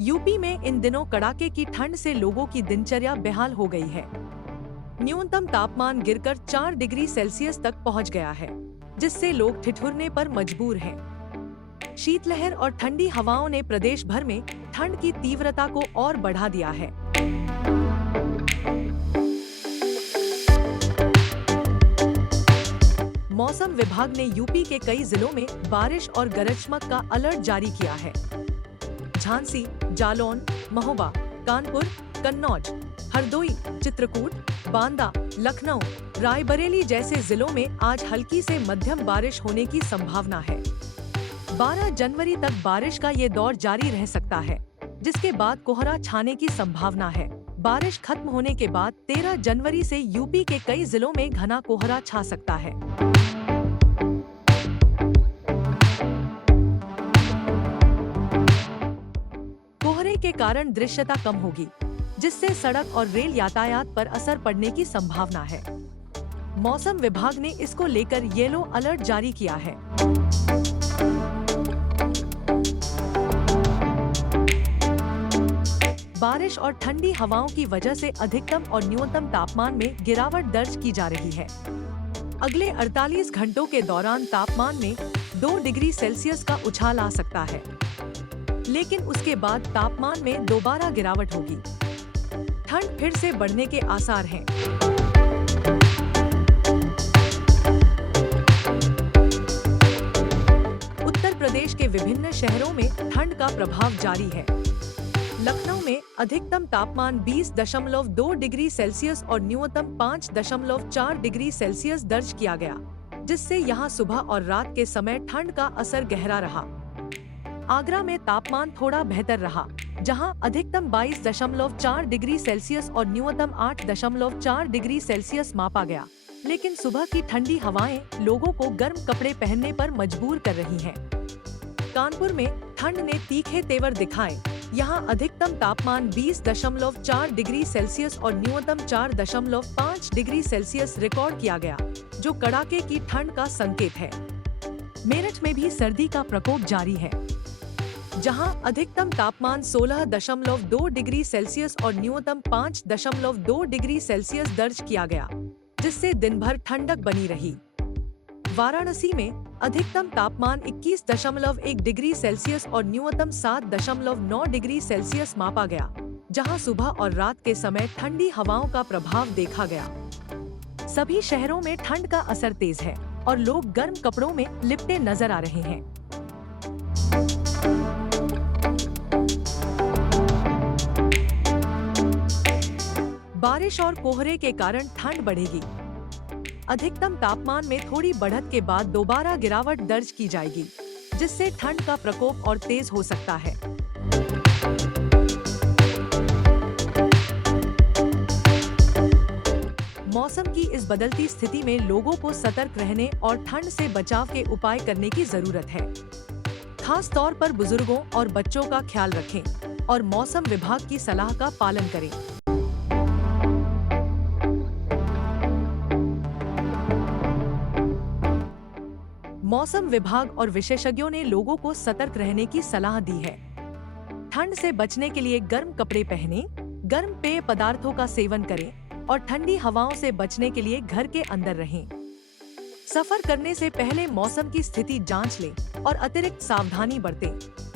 UP में इन दिनों कड़ाके की ठंड से लोगों की दिनचर्या बेहाल हो गई है। न्यूनतम तापमान गिरकर 4 डिग्री सेल्सियस तक पहुंच गया है, जिससे लोग ठिठुरने पर मजबूर हैं। शीतलहर और ठंडी हवाओं ने प्रदेश भर में ठंड की तीव्रता को और बढ़ा दिया है। मौसम विभाग ने यूपी के कई जिलों में बारिश और गरज चमक का अलर्ट जारी किया है। झांसी, जालौन, महोबा, कानपुर, कन्नौज, हरदोई, चित्रकूट, बांदा, लखनऊ, रायबरेली जैसे जिलों में आज हल्की से मध्यम बारिश होने की संभावना है। 12 जनवरी तक बारिश का ये दौर जारी रह सकता है, जिसके बाद कोहरा छाने की संभावना है। बारिश खत्म होने के बाद 13 जनवरी से यूपी के कई जिलों में घना कोहरा छा सकता है। कोहरे के कारण दृश्यता कम होगी, जिससे सड़क और रेल यातायात पर असर पड़ने की संभावना है। मौसम विभाग ने इसको लेकर येलो अलर्ट जारी किया है। बारिश और ठंडी हवाओं की वजह से अधिकतम और न्यूनतम तापमान में गिरावट दर्ज की जा रही है। अगले 48 घंटों के दौरान तापमान में 2 डिग्री सेल्सियस का उछाल आ सकता है, लेकिन उसके बाद तापमान में दोबारा गिरावट होगी। ठंड फिर से बढ़ने के आसार हैं। उत्तर प्रदेश के विभिन्न शहरों में ठंड का प्रभाव जारी है। लखनऊ में अधिकतम तापमान 20.2 डिग्री सेल्सियस और न्यूनतम 5.4 डिग्री सेल्सियस दर्ज किया गया, जिससे यहां सुबह और रात के समय ठंड का असर गहरा रहा। आगरा में तापमान थोड़ा बेहतर रहा, जहां अधिकतम 22.4 डिग्री सेल्सियस और न्यूनतम 8.4 डिग्री सेल्सियस मापा गया, लेकिन सुबह की ठंडी हवाएं लोगों को गर्म कपड़े पहनने पर मजबूर कर रही हैं। कानपुर में ठंड ने तीखे तेवर दिखाए। यहां अधिकतम तापमान 20.4 डिग्री सेल्सियस और न्यूनतम 4.5 डिग्री सेल्सियस रिकॉर्ड किया गया, जो कड़ाके की ठंड का संकेत है। मेरठ में भी सर्दी का प्रकोप जारी है, जहां अधिकतम तापमान 16.2 डिग्री सेल्सियस और न्यूनतम 5.2 डिग्री सेल्सियस दर्ज किया गया, जिससे दिन भर ठंडक बनी रही। वाराणसी में अधिकतम तापमान 21.1 डिग्री सेल्सियस और न्यूनतम 7.9 डिग्री सेल्सियस मापा गया, जहां सुबह और रात के समय ठंडी हवाओं का प्रभाव देखा गया। सभी शहरों में ठंड का असर तेज है और लोग गर्म कपड़ों में लिपटे नजर आ रहे हैं। बारिश और कोहरे के कारण ठंड बढ़ेगी। अधिकतम तापमान में थोड़ी बढ़त के बाद दोबारा गिरावट दर्ज की जाएगी, जिससे ठंड का प्रकोप और तेज हो सकता है। मौसम की इस बदलती स्थिति में लोगों को सतर्क रहने और ठंड से बचाव के उपाय करने की जरूरत है। खास तौर पर बुजुर्गों और बच्चों का ख्याल रखें और मौसम विभाग की सलाह का पालन करें। मौसम विभाग और विशेषज्ञों ने लोगों को सतर्क रहने की सलाह दी है। ठंड से बचने के लिए गर्म कपड़े पहनें, गर्म पेय पदार्थों का सेवन करें और ठंडी हवाओं से बचने के लिए घर के अंदर रहें। सफर करने से पहले मौसम की स्थिति जांच लें और अतिरिक्त सावधानी बरतें।